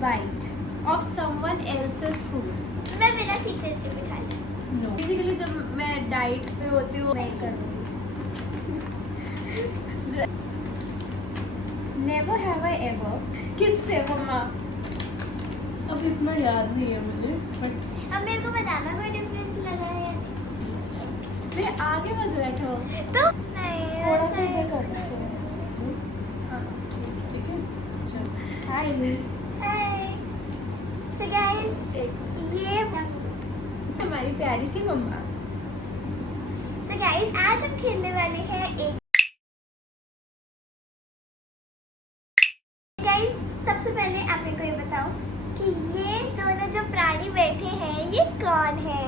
bite of someone else's food? मैं बिना secret के भी खा लूँ। No. Basically जब मैं डाइट पे होती हूँ मैं करूँगी। Never have I ever किससे मम्मा? अब इतना याद नहीं है मुझे बट अब मेरे को बताना कोई डिफरेंस लगा है या नहीं। मेरे आगे मत बैठो। तो नहीं थोड़ा सा ऐसा इधर है। कर दो चलो। हाँ ठीक है चलो हाय Hi. So guys, ये हमारी प्यारी सी मम्मा। So guys, आज हम खेलने वाले हैं एक Guys, सबसे पहले आप मेरे को ये बताओ कि ये दोनों जो प्राणी बैठे हैं ये कौन है?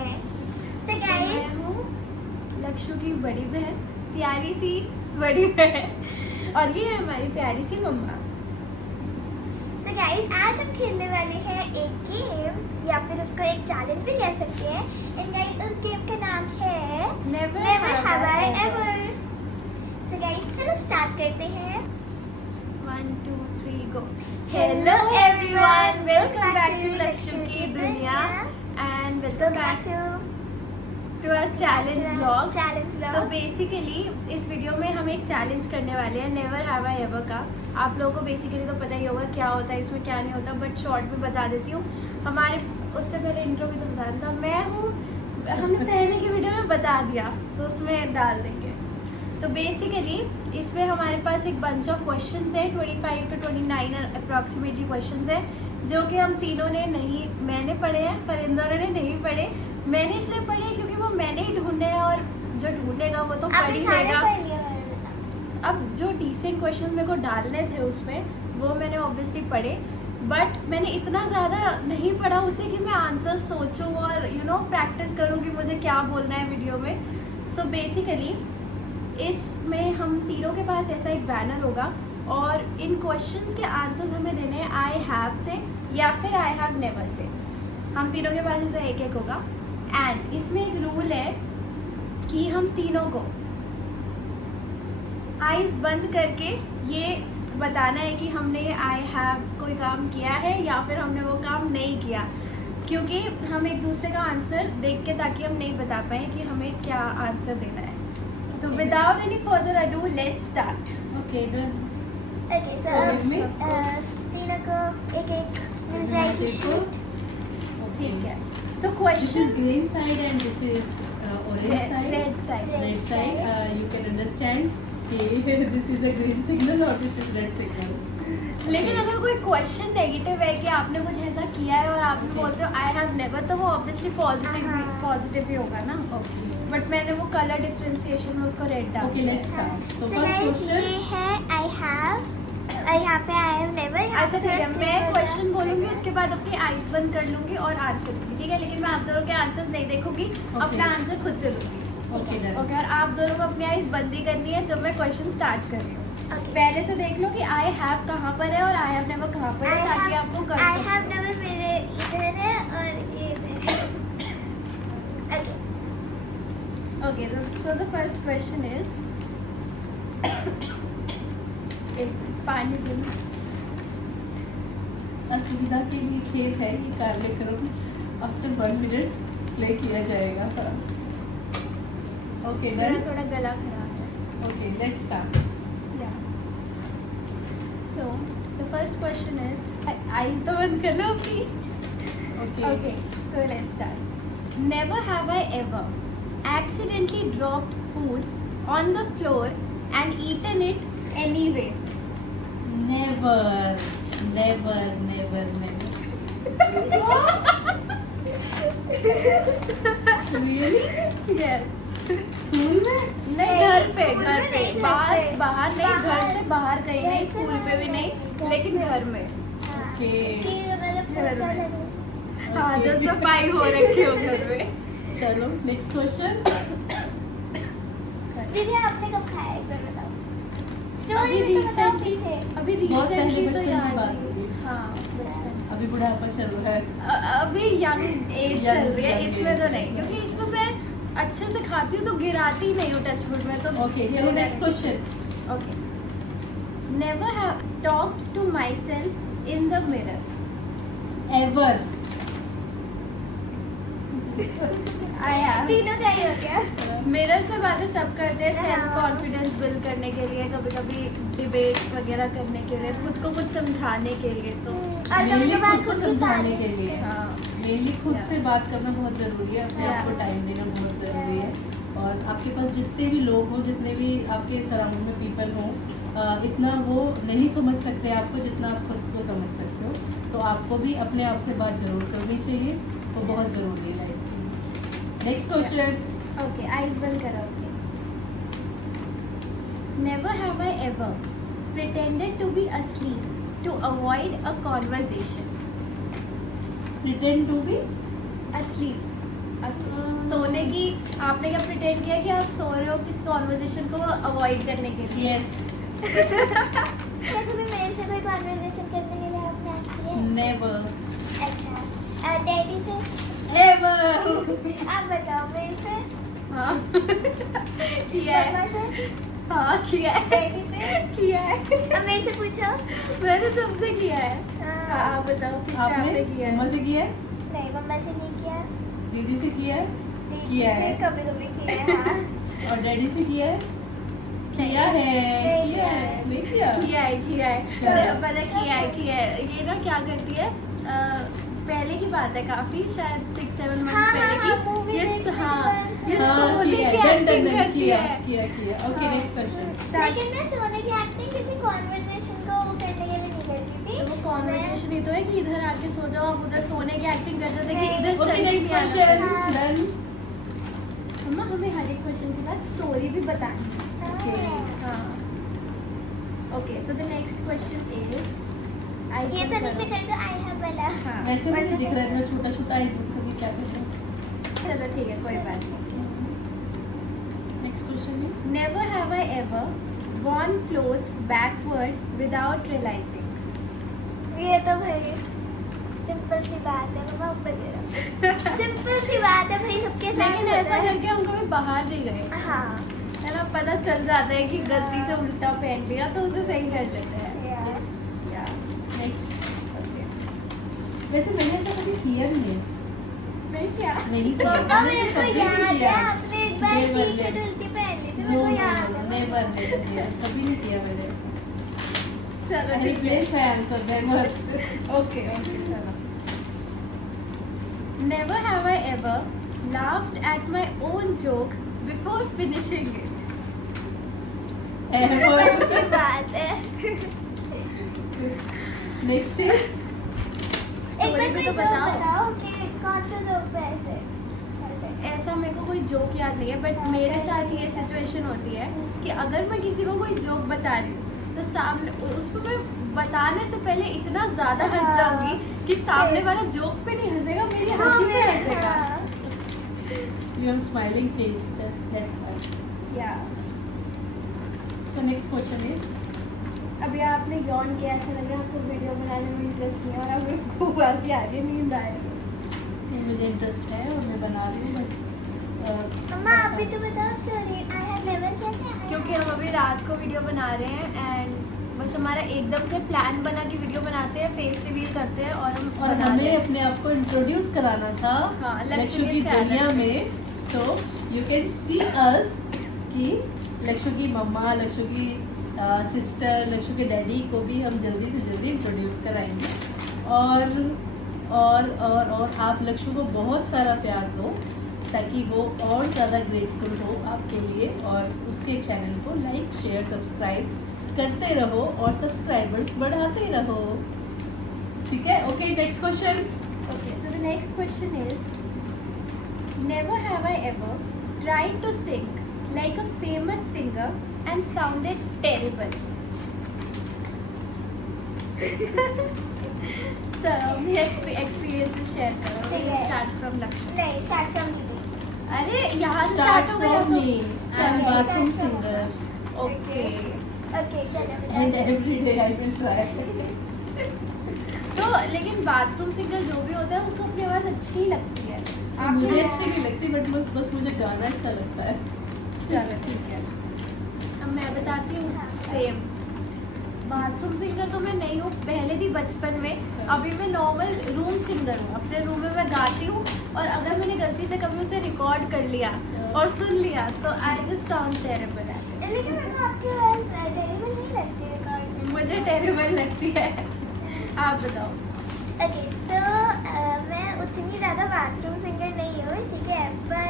So मैं guys, हूँ लक्षु की बड़ी बहन, प्यारी सी बड़ी बहन, और ये है हमारी प्यारी सी मम्मा। So guys, आज हम खेलने वाले हैं एक गेम या फिर उसको एक चैलेंज भी कह सकते हैं। And guys, उस गेम का नाम है Never Never Have I Ever। Ever। So guys, चलो स्टार्ट करते हैं। 1 2 3 go। Hello everyone, welcome back to Lakshu की दुनिया and welcome back to our challenge vlog। Challenge तो व्लॉग। बेसिकली इस वीडियो में हम एक चैलेंज करने वाले हैं नेवर हैव आई एवर का। आप लोगों को बेसिकली तो पता ही होगा क्या होता है इसमें क्या नहीं होता, बट शॉर्ट में बता देती हूँ। हमारे उससे पहले इंट्रो भी तो बताना था। मैं हूँ, हमने पहले की वीडियो में बता दिया तो उसमें डाल देंगे। तो बेसिकली इसमें हमारे पास एक बंच ऑफ क्वेश्चंस है, 25 to 29 अप्रॉक्सीमेटली क्वेश्चंस है, जो कि हम तीनों ने नहीं, मैंने पढ़े हैं पर इन दोनों ने नहीं पढ़े। मैंने इसलिए पढ़े हैं क्योंकि वो मैंने ही ढूंढे हैं और जो ढूंढेगा वो तो पढ़ आपने ही सारे लेगा। पढ़ लिए मैंने बताया। अब जो डिसेंट क्वेश्चन मेरे को डालने थे उसमें वो मैंने ऑब्वियसली पढ़े, बट मैंने इतना ज़्यादा नहीं पढ़ा उसे कि मैं आंसर सोचूं और प्रैक्टिस करूं कि मुझे क्या बोलना है वीडियो में। सो बेसिकली इसमें हम तीनों के पास ऐसा एक बैनर होगा और इन क्वेश्चंस के आंसर्स हमें देने हैं आई हैव से या फिर आई हैव नेवर से। हम तीनों के पास ऐसा एक एक होगा। एंड इसमें एक रूल है कि हम तीनों को आईज बंद करके ये बताना है कि हमने ये आई हैव कोई काम किया है या फिर हमने वो काम नहीं किया, क्योंकि हम एक दूसरे का आंसर देख के ताकि हम नहीं बता पाए कि हमें क्या आंसर देना है। तो without any further ado let's start. Okay done Okay, so So give me- तीनों को एक एक मिल जाएगी शीट। ठीक है, तो This is question green side and this is orange side. Red side. Red side. You can understand this is a green signal or this is red signal. लेकिन अगर कोई क्वेश्चन नेगेटिव है कि आपने कुछ ऐसा किया है और आप बोलते हो आई हैव नेवर, तो वो ऑब्वियसली पॉजिटिव ही होगा ना। बट मैंने वो कलर डिफरेंशिएशन में उसको रेड डाल Okay, दिया let's है। start. So So first guys, question. ये है I have और यहाँ पे I have never। यहाँ अच्छा पे ठीक है, थोड़ा मैं screen क्वेश्चन होगा। बोलूंगी उसके बाद अपनी आईज बंद कर लूंगी और आंसर दूंगी, ठीक है? लेकिन मैं आप दोनों के आंसर्स नहीं देखूंगी, अपना आंसर खुद से दूंगी। Okay, done. ओके, और आप दोनों को अपनी आईज बंद ही करनी है जब मैं क्वेश्चन स्टार्ट कर रही हूँ। Okay. पहले से देख लो कि आई हैव कहाँ पर है और आई हैव नेवर कहाँ पर है, ताकि आप वो कर I have सको। never मेरे इधर है और ये इधर है। Okay. Okay, so the first question is एक पानी पीना। असुविधा के लिए खेद है ये कार्यक्रम आफ्टर 1 मिनट प्ले किया जाएगा। ओके मेरा डन थोड़ा गला खराब है। Okay let's start Yeah. So the first question is eyes तो बंद कर लो अपनी। Okay Okay, so let's start. Never have I ever accidentally dropped food on the floor and eaten it anyway. Never never never never really Yes. School में नहीं, घर पे बाहर पे। बाहर नहीं, घर बाहर। से बाहर कहीं घर नहीं, से स्कूल पे बाहर भी नहीं, नहीं, लेकिन घर में। हाँ, ओके कि मतलब पोछा में। लगे। हाँ, जो Okay. सफाई हो रखी हो घर में। चलो नेक्स्ट क्वेश्चन दीदी आपने कब खाया एक बार बताओ। अभी स्टोरी में तो बताओ रिसेंटली पीछे। बहुत पहले तो बचपन की याद बात नहीं। होगी। हाँ, बचपन। अभी बुढ़ापा चल रहा है अभी यंग एज चल रही है, young इसमें तो age। नहीं, क्योंकि इसमें मैं अच्छे से खाती हूँ तो गिराती नहीं हूँ टचवुड में। तो ओके चलो next question okay, never have talked to myself in the mirror. ever. तीनों का ही हो गया। मिरर से बातें सब करते हैं, सेल्फ कॉन्फिडेंस बिल्ड करने के लिए, कभी कभी डिबेट वगैरह करने के लिए, खुद को कुछ समझाने के लिए। तो और कभी मेनली कभार खुद को खुद समझाने के लिए, हाँ मेनली खुद Yeah. से बात करना बहुत ज़रूरी है, अपने आप को Yeah. टाइम देना बहुत ज़रूरी है। और आपके पास जितने भी लोग हों, जितने भी आपके सराउंड में पीपल हों, इतना वो नहीं समझ सकते आपको जितना आप खुद को समझ सकते हो। तो आपको भी अपने आप से बात ज़रूर करनी चाहिए, वो बहुत ज़रूरी है लाइफ की। Next question. ओके, आइज बंद करो। Never have I ever pretended to be asleep to avoid a conversation. Pretend to be asleep सोने की आपने क्या प्रिटेंड किया कि आप सो रहे हो किसी कॉन्वर्जेशन को अवॉइड करने के लिए? यस। क्या कभी मेरे से कोई कॉन्वर्सेशन करने के लिए आपने आती है? नेवर अच्छा, डैडी से? एवर। आप बताओ, मेरे से? हाँ किया मम्मा है। से? हाँ किया है। डैडी से? किया है। अब मेरे से पूछो। मैंने सबसे किया है। हाँ आप बताओ किससे आपने आपने किया है? मम्मा से किया है, नहीं, मम्मा से नहीं किया। दीदी से किया है, दीदी किया से है। कभी कभी किया। हाँ। और डैडी से किया है? किया है, नहीं किया है, नहीं किया? किया है चलो। पता किया है। ये ना क्या करती है, पहले की बात है, काफी शायद 6-7 हाँ, मंथ्स पहले हाँ, की। movie ये देखने हाँ के ये बाद। हाँ, सोने किया की है, डन, एक्टिंग डन, करती किया, है। किया। ओके, हाँ। Next question. लेकिन मैं सोने की एक्टिंग किसी कॉन्वर्सेशन को वो करने के लिए नहीं करती थी। तो वो कॉन्वर्सेशन ही तो है कि इधर आके सो जाओ, आप उधर सोने की एक्टिंग करते थे कि नहीं। इधर ओके, चल नेक्स्ट के आना क्वेश्चन। है। डन। मम्मा हमें हर एक क्वेश्चन के बाद स्टोरी भी बतानी है। मैं Okay. हाँ okay, so the next question is ये तो नीचे कर दो, आई हैव वाला। हाँ वैसे मुझे दिख रहा है इतना छोटा छोटा आइज कभी क्या कर रहा है। चलो ठीक है, कोई बात नहीं। Next question is Never have I ever worn clothes backward without realizing. ये तो भाई सिंपल सी बात है, मम्मा ऊपर दे रहा। सिंपल सी बात है भाई, सबके साथ लेकिन होता ऐसा है। करके हम कभी बाहर नहीं गए, हाँ है ना, पता चल जाता है कि गलती से उल्टा पहन लिया तो उसे सही कर लेते हैं। Yes. नेक्स्ट। वैसे मैंने ऐसा कभी किया नहीं है। नहीं क्या? नहीं किया, मम्मा मैंने मेरे ऐसा को कभी याद नहीं है, किया। आपने एक बार Never, टी-शर्ट never. उल्टी पहन ली थी, No, मेरे को no, याद no, है। never, never किया, कभी नहीं किया मैंने ऐसा। चलो I ठीक है। replace my answer, never. Okay okay चलो। Never have I ever laughed at my own joke before finishing it. Simple सी Ever. बात है। नेक्स्ट इज एक बार Story भी कोई तो जोक बताओ। बताओ कि कौन सा जोक पे ऐसे ऐसे। ऐसा मेरे को कोई जोक याद नहीं है, बट मेरे साथ ये सिचुएशन होती है कि अगर मैं किसी को कोई जोक बता रही हूँ तो सामने उसको मैं बताने से पहले इतना ज़्यादा हंस हाँ। जाऊंगी कि सामने वाला जोक पे नहीं हंसेगा, मेरी हंसी पे हंसेगा। You have smiling face, that's why. या सो नेक्स्ट क्वेश्चन इज अभी आपने यौन किया, ऐसा लग रहा है आपको वीडियो बनाने में इंटरेस्ट नहीं है और अभी खूब हंसी आ रही है, नींद आ रही है। मुझे इंटरेस्ट है और मैं बना रही हूँ बस। मम्मा आप भी तो बताओ स्टोरी। आई हैव नेवर कहते हैं। क्योंकि हम अभी रात को वीडियो बना रहे हैं एंड बस हमारा एकदम से प्लान बना कि वीडियो बनाते हैं, फेस रिवील करते हैं और हम और बना रहे हमें हैं। अपने आप को इंट्रोड्यूस कराना था हाँ, लक्ष्य लक्ष्य के की channel दुनिया पे। में। सो यू कैन सी अस कि लक्ष्य की मम्मा, लक्ष्य की सिस्टर, लक्ष्य के डैडी को भी हम जल्दी से जल्दी इंट्रोड्यूस कराएंगे। और आप लक्ष्य को बहुत सारा प्यार दो ताकि वो और ज़्यादा ग्रेटफुल हो आपके लिए, और उसके चैनल को लाइक शेयर सब्सक्राइब करते रहो और सब्सक्राइबर्स बढ़ाते रहो। ठीक है, okay next question. Okay, so the next question is, never have I ever tried to sing like a famous singer and sounded terrible. चलो अपनी एक्सपीरियंसेस शेयर करो। ठीक है। स्टार्ट फ्रॉम लक्ष्य। नहीं, स्टार्ट फ्रॉम दीदी। अरे यहाँ से स्टार्ट स्टार्ट हो गया फ्रॉम मी, तो I am Okay, bathroom start from singer okay. Okay चलो एंड बताओ। Every day I will try. तो लेकिन बाथरूम सिंगर जो भी होता है उसको अपनी आवाज़ अच्छी लगती है। मुझे आपने अच्छी नहीं लगती, बट बस मुझे गाना अच्छा लगता है। चलो ठीक है, अब मैं बताती हूँ। हाँ। सेम बाथरूम सिंगर तो मैं नहीं हूँ, पहले थी बचपन में। अभी मैं नॉर्मल रूम सिंगर हूँ, अपने रूम में मैं गाती हूँ। और अगर मैंने गलती से कभी उसे रिकॉर्ड कर लिया और सुन लिया तो आई जस्ट साउंड टेरेबल है। लेकिन मेरे को आपकी आवाज़ टेरिबल नहीं लगती रिकॉर्ड में। मुझे टेरेबल लगती है। आप बताओ। ओके सो मैं उतनी ज़्यादा बाथरूम सिंगर नहीं हूँ, ठीक है, पर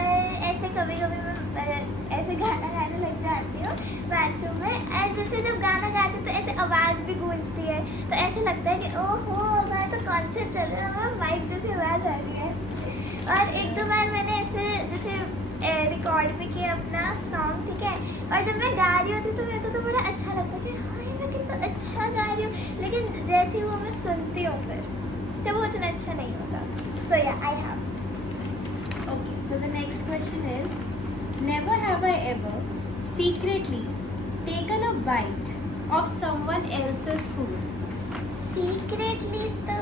ऐसे कभी कभी मैं ऐसे गाना गाने लग जाती हूँ बाथरूम में। एंड जैसे जब गाना गाती हूँ तो ऐसे आवाज़ भी गूंजती है, तो ऐसे लगता है कि ओहो मैं तो कॉन्सर्ट चल रहा है, माइक जैसी आवाज़ आ रही है। और एक दो बार मैंने ऐसे जैसे रिकॉर्ड भी किया अपना सॉन्ग, ठीक है, और जब मैं गा रही होती तो मेरे को तो बड़ा अच्छा लगता कि हाँ मैं कितना अच्छा गा रही हूँ, लेकिन जैसे ही वो मैं सुनती हूँ फिर तो वो उतना अच्छा नहीं होता। सो या I have. Okay, so the next question is, never have I ever secretly taken a bite of someone else's food. Secretly तो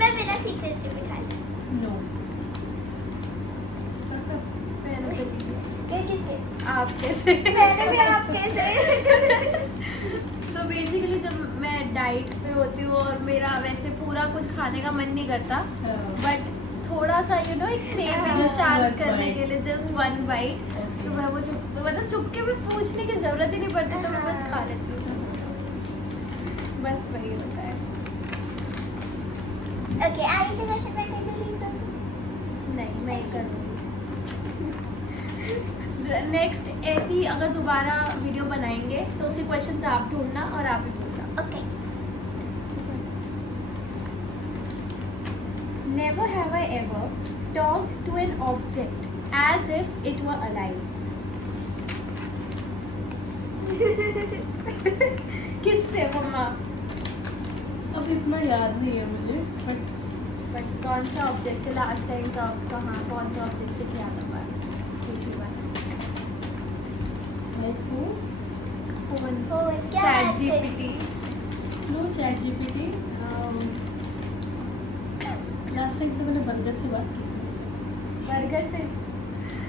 मैं बिना सीक्रेट के भी खा ली। नो। मैंने तो नहीं किया। ये किससे? आप कैसे? मैंने भी आपके से। तो बेसिकली जब मैं डाइट पे होती हूँ और मेरा वैसे पूरा कुछ खाने का मन नहीं करता, बट थोड़ा सा एक क्रेविंग Just शांत one करने bite. के लिए जस्ट वन बाइट, तो मैं वो चुप के भी पूछने की जरूरत ही नहीं पड़ती, तो मैं बस खा लेती हूँ। बस वही होता है। ओके आई के क्वेश्चन मैं कर ली तो नहीं, मैं ही करूँगी। नेक्स्ट ऐसी अगर दोबारा वीडियो बनाएंगे तो उसके क्वेश्चंस आप ढूंढना और आप ही बोलना। Okay. Never have I ever talked to an object as if it were alive. किससे मम्मा? अब इतना याद नहीं है मुझे, बट कौन सा ऑब्जेक्ट से लास्ट टाइम कहाँ कौन सा ऑब्जेक्ट से किया था बात? फोन, क्या चैट बात है? GPT. No chat GPT. Last time तो मैंने बर्गर से बात की थी वैसे। बर्गर से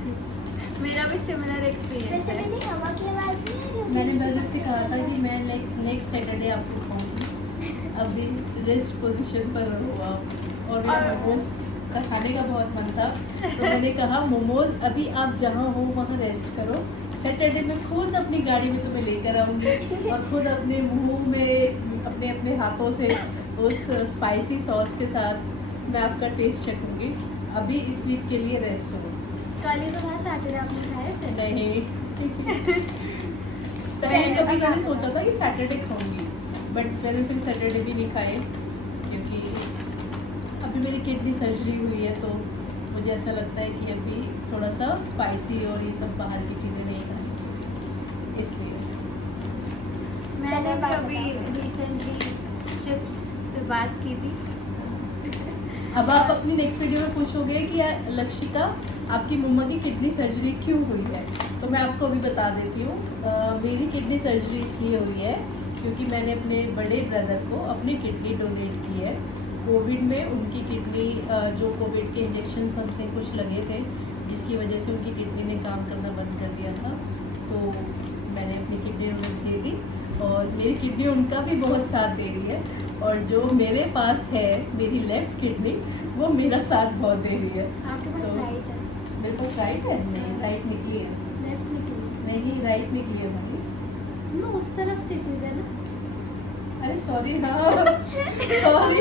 Yes. मेरा भी सिमिलर एक्सपीरियंस वैसे है। मैंने हवा की आवाज़ नहीं आ रही। मैंने बर्गर से कहा था कि मैं नेक्स्ट सैटरडे आपको खाऊंगी। अभी रेस्ट पोजीशन पर रहो आप। और मेरा मोमोज का खाने का बहुत मन था, तो मैंने कहा मोमोज अभी आप जहाँ हो वहाँ रेस्ट करो, सैटरडे में खुद अपनी गाड़ी में तुम्हें लेकर आऊँगी और खुद अपने मुंह में अपने हाथों से उस स्पाइसी सॉस के साथ मैं आपका टेस्ट चखूँगी। अभी इस वीक के लिए रेस्ट हो। कल ही तो था सैटरडे, आपने खाया फिर? नहीं पहले कभी मैंने सोचा था कि सैटरडे खाऊंगी, बट मैंने फिर सैटरडे भी नहीं खाए, क्योंकि अभी मेरी किडनी सर्जरी हुई है, तो मुझे ऐसा लगता है कि अभी थोड़ा सा स्पाइसी और ये सब बाहर की चीज़ें नहीं खानी चाहिए, इसलिए। मैंने चलो, बात कभी बताओ। रिसेंटली चिप्स से बात की थी। अब आप अपनी नेक्स्ट वीडियो में पूछोगे कि लक्षिका आपकी मम्मा की किडनी सर्जरी क्यों हुई है, तो मैं आपको अभी बता देती हूँ। मेरी किडनी सर्जरी इसलिए हुई है क्योंकि मैंने अपने बड़े ब्रदर को अपनी किडनी डोनेट की है। कोविड में उनकी किडनी जो कोविड के इंजेक्शन समथिंग कुछ लगे थे, जिसकी वजह से उनकी किडनी ने काम करना बंद कर दिया था, तो मैंने अपनी किडनी डोनेट की थी और मेरी किडनी उनका भी बहुत साथ दे रही है, और जो मेरे पास है मेरी लेफ्ट किडनी, वो मेरा साथ बहुत दे रही है। आपके पास तो राइट है? मेरे पास राइट है? नहीं, राइट निकली है। लेफ्ट निकली? नहीं, राइट निकली है भाई। नो, उस तरफ स्टिचेस है ना। अरे सॉरी, हाँ सॉरी,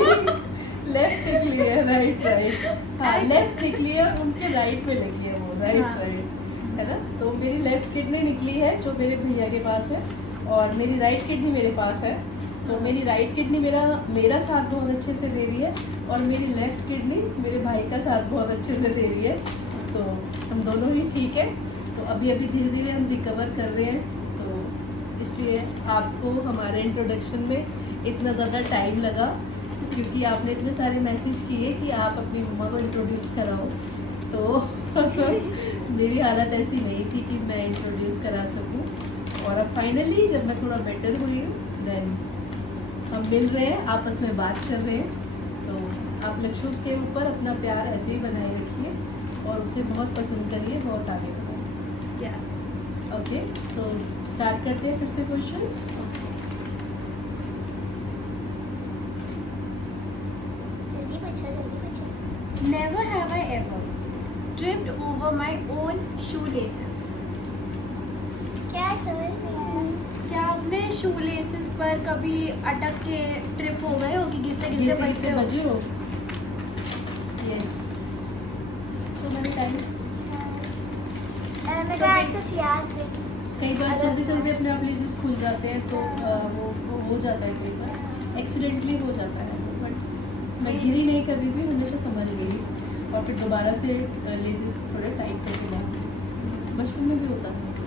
लेफ्ट निकली है, राइट हाँ लेफ्ट निकली है, उनके राइट में लगी है वो, राइट हाँ। है ना। तो मेरी लेफ्ट किडनी निकली है जो मेरे भैया के पास है, और मेरी राइट किडनी मेरे पास है। तो मेरी राइट किडनी मेरा साथ बहुत अच्छे से दे रही है, और मेरी लेफ्ट किडनी मेरे भाई का साथ बहुत अच्छे से दे रही है। तो हम दोनों ही ठीक है। तो अभी धीरे धीरे हम रिकवर कर रहे हैं, तो इसलिए आपको हमारे इंट्रोडक्शन में इतना ज़्यादा टाइम लगा, क्योंकि आपने इतने सारे मैसेज किए कि आप अपनी मम्मा को इंट्रोड्यूस कराओ। तो मेरी हालत ऐसी नहीं थी कि मैं इंट्रोड्यूस करा सकूं, और अब फाइनली जब मैं थोड़ा बेटर हुई हूँ, देन हम मिल रहे हैं, आपस में बात कर रहे हैं। तो आप लक्षुक के ऊपर अपना प्यार ऐसे ही बनाए रखिए और उसे बहुत पसंद करिए, बहुत आगे बढ़ाइए। या ओके, सो स्टार्ट करते हैं फिर से questions. Never have I ever tripped over my own shoelaces. क्या समझ नहीं आया? क्या आपने shoelaces पर कभी अटक के ट्रिप हो गए हो कि गिरते गिरते गिरते बचे गिरते हो? बजे हो? Yes. So many times. अच्छा मैं तो तो मैं- सच याद नहीं। कई बार चलते चलते अपने आप लेजेस खुल जाते हैं तो वो हो जाता है, कई बार एक्सीडेंटली हो जाता है। बट मैं गिरी नहीं कभी भी, हमेशा संभल गई और फिर दोबारा से लेजेस थोड़े टाइट करके बाहर। बचपन में भी होता था ऐसे।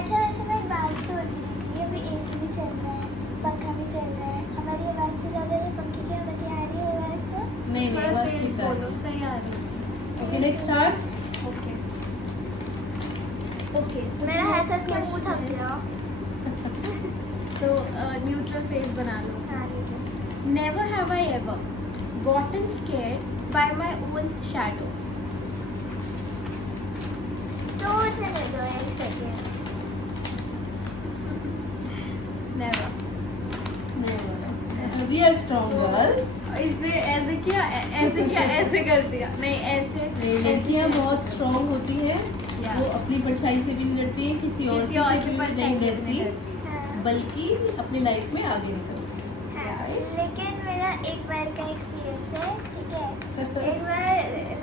अच्छा वैसे मैं एक बात सोच रही थी, अभी एसी भी चल रहा है, पंखा भी चल रहा है, हमारी आवाज़ से ज़्यादा ये पंखे की आवाज़ आ रही है आवाज़ तो। नहीं थोड़ा आवाज़ तेज ठीक आ बोलो, रही सही आ रही है। Okay next start. Okay okay मेरा हंस हंस के मुंह थक गया। तो न्यूट्रल फेस बना लो। हाँ ठीक है। Never have I ever gotten scared by my own shadow. सोचने दो एक सेकेंड। Never. We are strong girls. इसने ऐसे किया, ऐसे कर दिया। नहीं ऐसे लड़कियाँ बहुत स्ट्रॉन्ग होती हैं, Yeah. वो अपनी परछाई से भी नहीं डरती हैं, किसी और किसी और से की भी परछाई नहीं से डरती, नहीं डरती। हाँ। बल्कि अपनी लाइफ में आगे निकलती हैं। हाँ, लेकिन मेरा एक बार का एक्सपीरियंस है, ठीक है। एक बार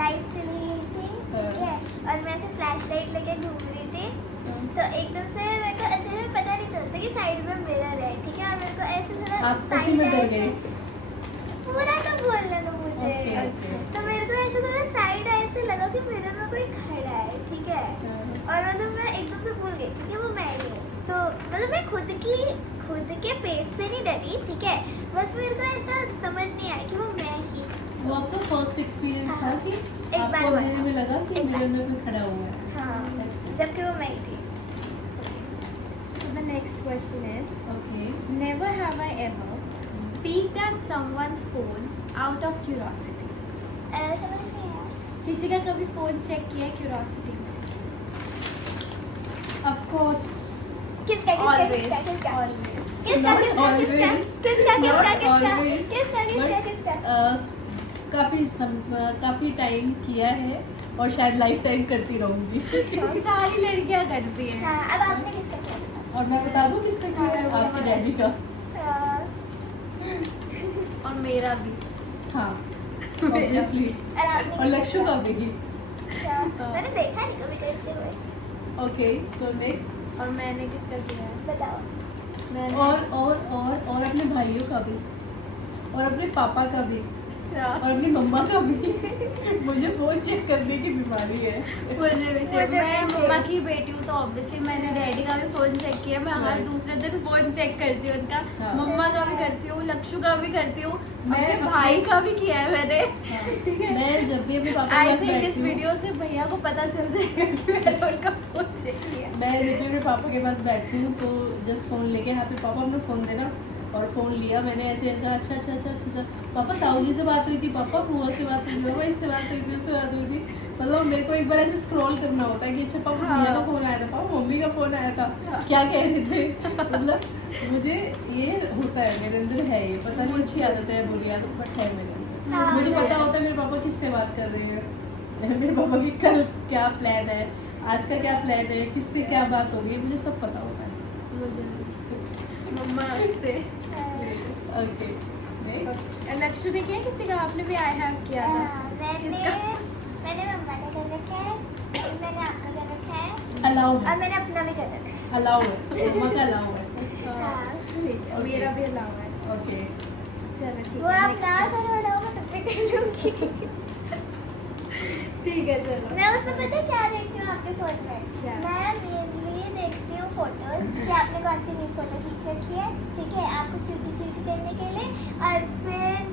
लाइट चली गई थी, ठीक है, और मैं ऐसे फ्लैश लाइट लेके घूम रही थी, तो एकदम से मेरे को अंधेरे में पता नहीं चलता कि साइड में मिरर है, ठीक है, और मेरे को ऐसे थोड़ा आप उसी side में डर ऐसे- गए। पूरा तो बोलना तो मुझे। Okay, okay. तो मेरे को ऐसे थोड़ा साइड ऐसे लगा कि मिरर में कोई खड़ा है, ठीक है, और मतलब मैं एकदम से भूल गई थी कि वो मैं ही हूँ। तो मतलब मैं खुद के फेस से नहीं डरी, ठीक है, बस मेरे को ऐसा समझ नहीं आया कि वो मैं ही हूँ। वो आपका फर्स्ट एक्सपीरियंस था कि एक बार आपको हुआ अंधेरे था। में लगा कि एक बार। मिरर में कोई खड़ा हुआ है। हाँ, जबकि वो मैं ही थी। So the next question is, okay never have I ever peeked at someone's phone out of curiosity. समझ नहीं आया। किसी का कभी फोन चेक किया क्यूरोसिटी में? ऑफ कोर्स किसका Always, किसका किसका always. किसका Not किसका always. किसका Not किसका किसका always. किसका किसका किसका किसका काफी टाइम किया है और शायद लाइफ टाइम करती रहूंगी। सारी लड़कियां करती हैं। हाँ, अब आपने किसका किया था? और मैं बता दूं किसका किया है? हाँ, आपके डैडी का। हाँ, और मेरा भी। हाँ ऑब्वियसली। और आपने और लक्ष्य का भी। अच्छा, मैंने देखा नहीं कभी करते हुए। Okay so next. और मैंने किसका किया है? बताओ। मैंने और अपने भाइयों का भी और अपने पापा का भी हाँ। और अपनी मम्मा का भी। मुझे फोन चेक करने की बीमारी है। मुझे भी मुझे मैं भी same। मम्मा की बेटी हूँ तो ऑब्वियसली मैंने डैडी का भी फोन चेक किया। मैं हर Right. दूसरे दिन फोन चेक करती हूँ उनका। हाँ। मम्मा का भी करती हूँ, लक्ष्य का भी करती हूँ, मैं अपने अपने- भाई का भी किया है मैंने। ठीक है। मैं जब भी अपने पापा के आई पास थिंक इस बैठती हूँ, वीडियो से भैया को पता चल जाएगा कि मैंने उनका फोन चेक किया। मैं जब भी अपने पापा के पास बैठती हूँ तो जस्ट फ़ोन लेके हाथ में, पापा अपना फ़ोन देना, और फ़ोन लिया मैंने ऐसे कहा अच्छा अच्छा अच्छा अच्छा अच्छा पापा ताऊ जी से बात हुई थी, पापा बुआ से बात हुई थी, पापा इससे बात हुई थी, उससे बात हुई थी। मतलब मेरे को एक बार ऐसे स्क्रॉल करना होता है कि अच्छा पापा हाँ। भैया का फ़ोन आया था, पापा मम्मी का फ़ोन आया था, हाँ। क्या कह रहे थे। मतलब मुझे ये होता है, मेरे अंदर है ये, पता नहीं अच्छी आदत है बुरी आदत, बट है मेरे अंदर। हाँ, मुझे है। पता होता है मेरे पापा किससे बात कर रहे हैं, मेरे पापा की कल क्या प्लान है, आज का क्या प्लान है, किससे क्या बात हो रही है, मुझे सब पता होता है। मुझे भी। मम्मा से। Okay next. लक्ष्य ने किया किसी का? आपने भी आई हैव किया था। किसका? मैंने मम्मा का कर रखा है, मैंने आपका कर रखा है, अलाउ और है, मैंने अपना भी कर रखा है। अलाउ है, मम्मा का अलाउ है। हाँ। ठीक है, Okay. मेरा भी अलाउ है। ओके चलो ठीक वो है। आप next ना question. करो ना, मैं तब भी कर लूँगी। ठीक है चलो। मैं उसमें पता है क्या देखती हूँ आपके फोन में? क्या? मैं मेनली देखती हूँ फोटोज कि आपने कौन सी न्यू फोटो खींच रखी है, ठीक है, आपको क्यूटी क्यूटी करने के लिए, और फिर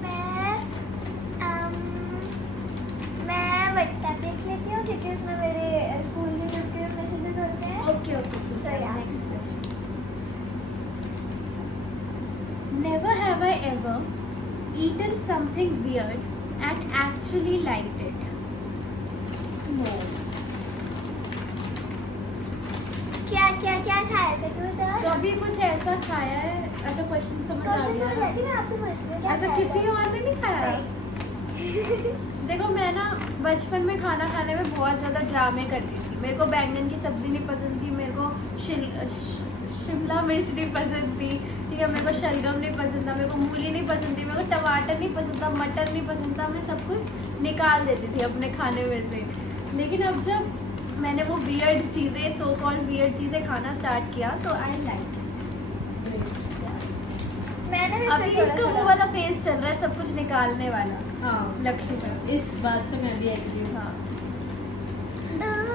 मैं व्हाट्सएप देख लेती हूँ क्योंकि उसमें मेरे स्कूल के ग्रुप मैसेजेस होते हैं। Okay okay So, yeah. Next question. Never have I ever eaten something weird and actually liked it. No क्या क्या क्या खाया था तू बता? कभी कुछ ऐसा खाया है? अच्छा क्वेश्चन समझ आ क्वेश्चन गया समझ ना? आती, मैं आपसे पूछ रही हूँ क्या अच्छा खाया किसी था? और ने नहीं खाया? नहीं। देखो मैं ना बचपन में खाना खाने में बहुत ज़्यादा ड्रामे करती थी। मेरे को बैंगन की सब्ज़ी नहीं पसंद थी, मेरे को शिमला मिर्च नहीं पसंद थी, ठीक है, मेरे को शलगम नहीं पसंद था, मेरे को मूली नहीं पसंद थी, मेरे को टमाटर नहीं पसंद था, मटर नहीं पसंद था। मैं सब कुछ निकाल देती थी अपने खाने में से। लेकिन अब जब मैंने वो वियर्ड चीज़ें, सो कॉल्ड वियर्ड चीज़ें खाना स्टार्ट किया तो आई लाइक। मैंने भी अभी फिर इसका वो थोड़ा- वाला फेज चल रहा है, सब कुछ निकालने वाला हाँ, लक्ष्य का। इस बात से मैं भी एग्री हूँ। हाँ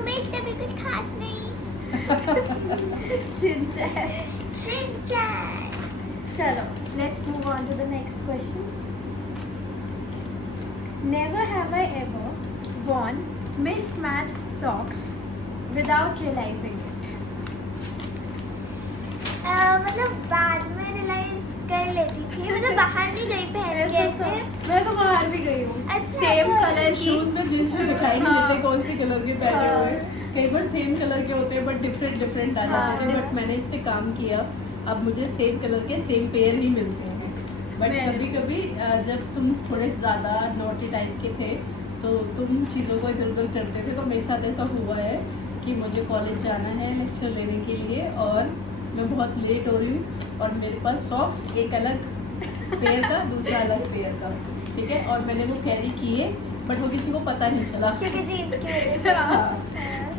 मैं इतना भी कुछ खास नहीं। शिनचैन। चलो let's move on to the next question. Never have I ever won mismatched socks without realizing it. मतलब बाद में रियलाइज कर लेती थी, मतलब बाहर नहीं गई पहन के ऐसे। मैं तो बाहर भी गई हूँ अच्छा, सेम तो कलर की। शूज में जींस में दिखाई नहीं हाँ। देते कौन सी कलर के पहने हाँ। हुए। कई बार सेम कलर के होते हैं बट डिफरेंट डिफरेंट आ जाते थे। हाँ। बट मैंने इस पे काम किया, अब मुझे सेम कलर के सेम पेयर ही मिलते हैं। बट मैंने कभी कभी जब तुम थोड़े ज़्यादा नोटी टाइप के थे तो तुम चीज़ों को इधर उधर करते थे। तो मेरे साथ ऐसा हुआ है कि मुझे कॉलेज जाना है लेक्चर लेने के लिए और मैं बहुत लेट हो रही हूँ और मेरे पास सॉक्स एक अलग पेयर का, दूसरा अलग पेयर का, ठीक है, और मैंने वो कैरी किए बट वो किसी को पता नहीं चला। क्योंकि जीन्स की वजह से। हाँ,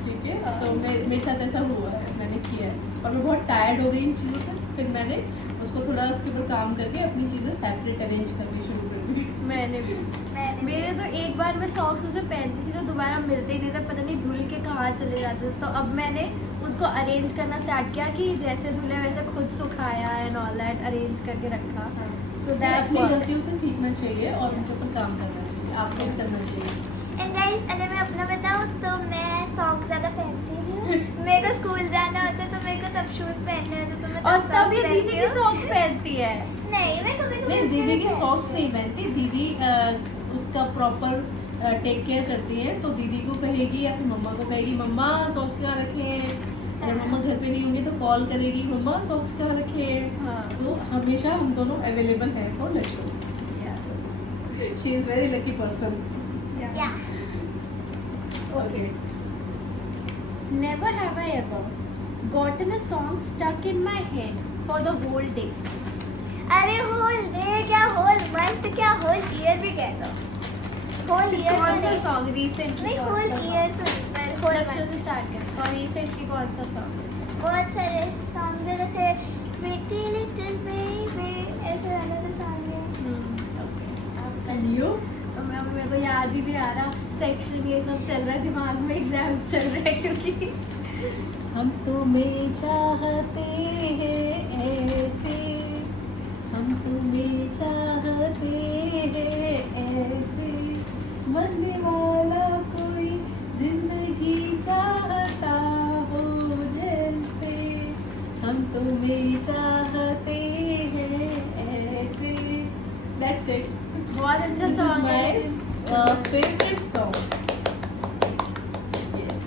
ठीक है, तो मेरे साथ ऐसा हुआ है, मैंने किया है और मैं बहुत टायर्ड हो गई इन चीज़ों से। फिर मैंने उसको थोड़ा उसके ऊपर काम करके अपनी चीज़ें सेपरेट अरेंज करनी शुरू कर दी। मैंने भी मेरे तो एक बार मैं सॉक्स उसे पहनती थी तो दोबारा मिलते ही नहीं थे, पता नहीं धुल के कहाँ चले जाते थे। तो अब मैंने उसको अरेंज करना स्टार्ट किया कि जैसे धुले वैसे खुद सुखाया एंड ऑल दैट अरेंज करके रखा। सो दैट अपनी गलतियों से सीखना चाहिए और उनके ऊपर काम करना चाहिए, आपको भी करना चाहिए। एंड गाइस, अगर मैं अपना बताऊँ तो मैं सॉक्स ज़्यादा पहनती हूँ। मेरे को स्कूल जाना होता है तो मेरे को तब शूज़ पहनने होते तो मैं और तब तब ये socks दीदी पहनती की हूँ। सॉक्स पहनती है। नहीं, मैं कभी कभी नहीं, दीदी की सॉक्स नहीं पहनती, दीदी उसका प्रॉपर टेक केयर करती है। तो दीदी को कहेगी या फिर मम्मा को कहेगी मम्मा सॉक्स कहाँ रखे हैं। अगर मम्मा घर पे नहीं होंगी तो कॉल करेगी मम्मा सॉक्स कहाँ रखे हैं। हाँ। तो हमेशा हम दोनों अवेलेबल हैं फॉर लक्ष्य। She is very lucky person. या okay, Never have I ever gotten a song stuck in my head for the whole day. अरे होल डे क्या, होल मंथ क्या, होल ईयर भी कह दो। होल ईयर कौन तो सा नहीं, सॉन्ग रिसेंटली? नहीं होल ईयर तो नहीं, पर होल लक्ष्य मंथ। से स्टार्ट करें। और रिसेंटली कौन सा सॉन्ग है? बहुत सारे सॉन्ग है, जैसे प्रीटी लिटिल बेबी, ऐसे वाला जो सॉन्ग है। And you? मेरे को याद ही नहीं आ रहा, सेक्शन ये सब चल रहा है दिमाग में, एग्जाम्स चल रहे हैं क्योंकि हम तुम्हें चाहते हैं ऐसे, हम तुम्हें चाहते हैं ऐसे, मरने वाला कोई जिंदगी चाहता हो जैसे, हम तुम्हें चाहते हैं ऐसे। That's it. बहुत अच्छा This is सॉन्ग my है। favorite song. Yes.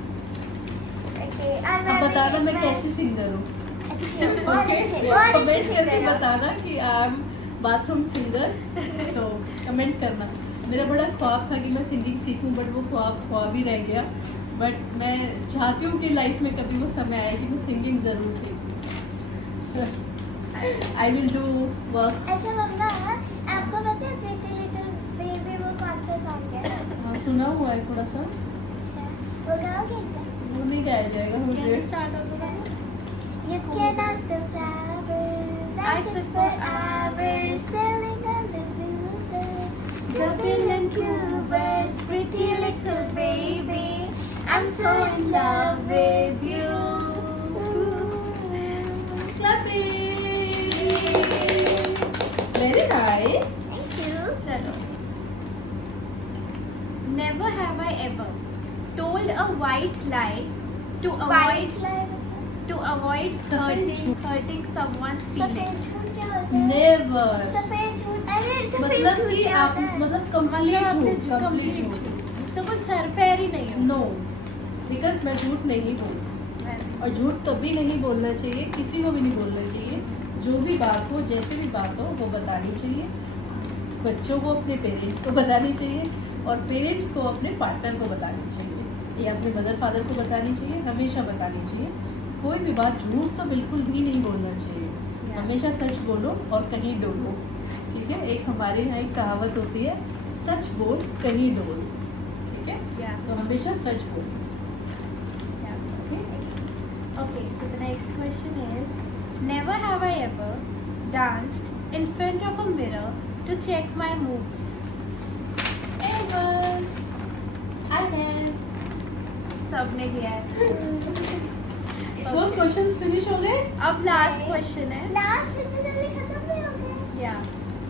ओके, और अब बताना मैं कैसी सिंगर हूँ। अच्छी हूँ, बहुत अच्छी, बहुत अच्छी कमेंट करके सिंगर हो। बताना कि आई एम बाथरूम सिंगर। तो कमेंट करना। मेरा बड़ा ख्वाब था कि मैं सिंगिंग सीखूं बट वो ख्वाब ही रह गया। बट मैं चाहती हूँ कि लाइफ में कभी वो समय आए कि मैं सिंगिंग ज़रूर सीखूं। I will do work. अच्छा मम्मा, आपको पता है प्रीटी लिटिल बेबी वो कौन सा सॉन्ग है? हाँ, सुना हुआ है थोड़ा सा। अच्छा, वो गाओगे क्या? वो नहीं गाया जाएगा मुझे। कैसे स्टार्ट होता है? You can ask the flowers, I sit for hours, sailing on the bluebirds, The villain Cubers, pretty little baby, I'm so in love with you. Clapping. Very nice. Thank you. चलो। Never have I ever told a white lie to avoid White lie सफेद hurting someone's सफेद feelings. झूठ क्या होता है? Never. सफेद झूठ, अरे सफेद मतलब झूठ कि क्या आप होता है? मतलब कंप्लीट आपने झूठ, कंप्लीट कंप्लीट झूठ, झूठ। जिसका कोई सर पैर ही नहीं हो। नो, बिकॉज मैं झूठ नहीं बोलती और झूठ कभी नहीं बोलना चाहिए, किसी को भी नहीं बोलना चाहिए। जो भी बात हो, जैसे भी बात हो, वो बतानी चाहिए। बच्चों को अपने पेरेंट्स को बतानी चाहिए और पेरेंट्स को अपने पार्टनर को बतानी चाहिए, या अपने मदर फादर को बतानी चाहिए, हमेशा बतानी चाहिए। कोई भी बात झूठ तो बिल्कुल भी नहीं बोलना चाहिए, हमेशा सच बोलो और कहीं डोलो, ठीक है। एक हमारे यहाँ एक कहावत होती है, सच बोल कहीं डोल, ठीक है। तो हमेशा सच बोलो। Okay, so the next question is, never have I ever danced in front of a mirror to check my moves. Ever, I have. सबने किया है। So questions finish हो गए? अब लास्ट क्वेश्चन है। लास्ट इतने जल्दी खत्म नहीं हो गए। या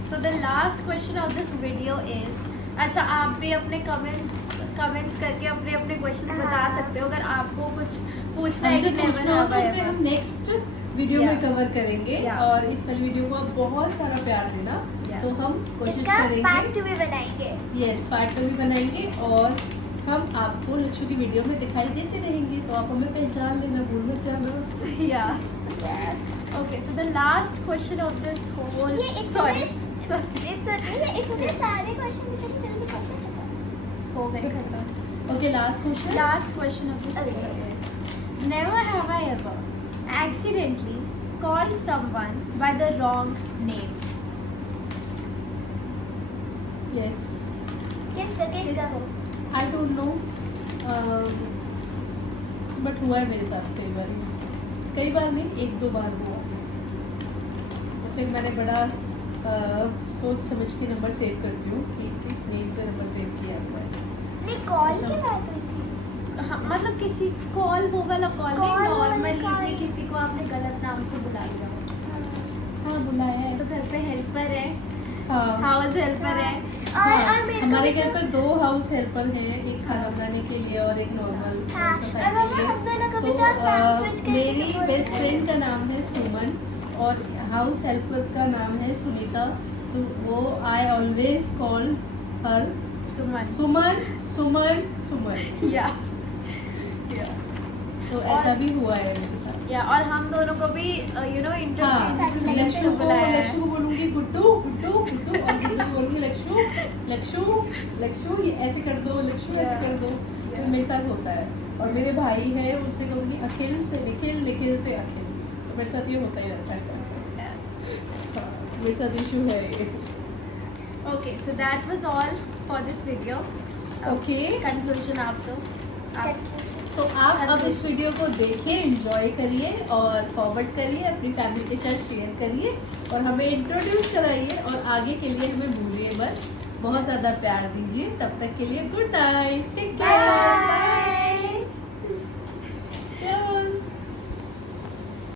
सो the last question of this video is, अच्छा आप भी अपने कमेंट्स करके अपने अपने क्वेश्चंस बता सकते हो अगर आपको कुछ पूछना है कि नेवर हैव आई उसे हम एवर। नेक्स्ट वीडियो में Yeah. कवर करेंगे Yeah. और इस वाली वीडियो को आप बहुत सारा प्यार देना। Yeah. तो हम कोशिश इसका पार्ट करेंगे, 2 भी बनाएंगे। यस पार्ट 2 भी बनाएंगे और हम आपको लक्ष्य की वीडियो में दिखाई देते रहेंगे, तो आप हमें पहचान लेना, भूल मत जाना। या okay, so the last question of this whole, ये इतने सॉरी इट्स ओके, इतने सारे क्वेश्चन इतनी जल्दी कैसे खत्म? हो गए खत्म। Okay, last question. Last question of this video is, never have I ever accidentally called someone by the wrong name. Yes, किसका? आई डोंट नो, बट हुआ है मेरे साथ कई बार नहीं, 1-2 बार हुआ। तो फिर मैंने बड़ा सोच समझ के नंबर सेव करती हूँ कि किस नेम से नंबर सेव किया हुआ है। नहीं, कॉल की बात हुई थी। हाँ, मतलब किसी कॉल, वो वाला कॉल नहीं, Call वाला नॉर्मली call। कि किसी को आपने गलत नाम से बुला लिया हो। हाँ, बुलाया है। तो घर पे हेल्पर है, हाँ, हाउस हेल्पर है। और मेरे को हमारे भी घर तो- पर 2 हाउस हेल्पर हैं, एक खाना बनाने के लिए और एक नॉर्मल हाँ, सफाई और के लिए। हम दोनों को भी तो तो नाम switch करके मेरी बोल बेस्ट रहे फ्रेंड का नाम है सुमन और हाउस हेल्पर का नाम है सुनीता। तो वो आई ऑलवेज कॉल हर सुमन। सुमन सुमन सुमन। या तो ऐसा भी हुआ है मेरे साथ। या और हम दोनों को भी हाँ, इंटरचेंज लक्ष्य को बुलाया है। लक्ष्य को बोलूंगी गुड्डू गुड्डू गुड्डू और गुड्डू को बोलूंगी लक्ष्य लक्ष्य लक्ष्य, ये ऐसे कर दो, लक्ष्य ऐसे कर दो। तो मेरे साथ होता है। और मेरे भाई है, उससे कहूँगी अखिल से निखिल, निखिल से अखिल। तो मेरे साथ ये होता ही रहता है। हाँ, मेरे साथ इशू है ये। Okay, so that was all for this video. Okay. Conclusion आप तो तो आप अब इस वीडियो को देखिए, एंजॉय करिए और फॉरवर्ड करिए, अपनी फैमिली के साथ शेयर करिए और हमें इंट्रोड्यूस कराइए और आगे के लिए हमें भूलिए मत, बहुत ज़्यादा प्यार दीजिए। तब तक के लिए गुड नाइट, टेक केयर।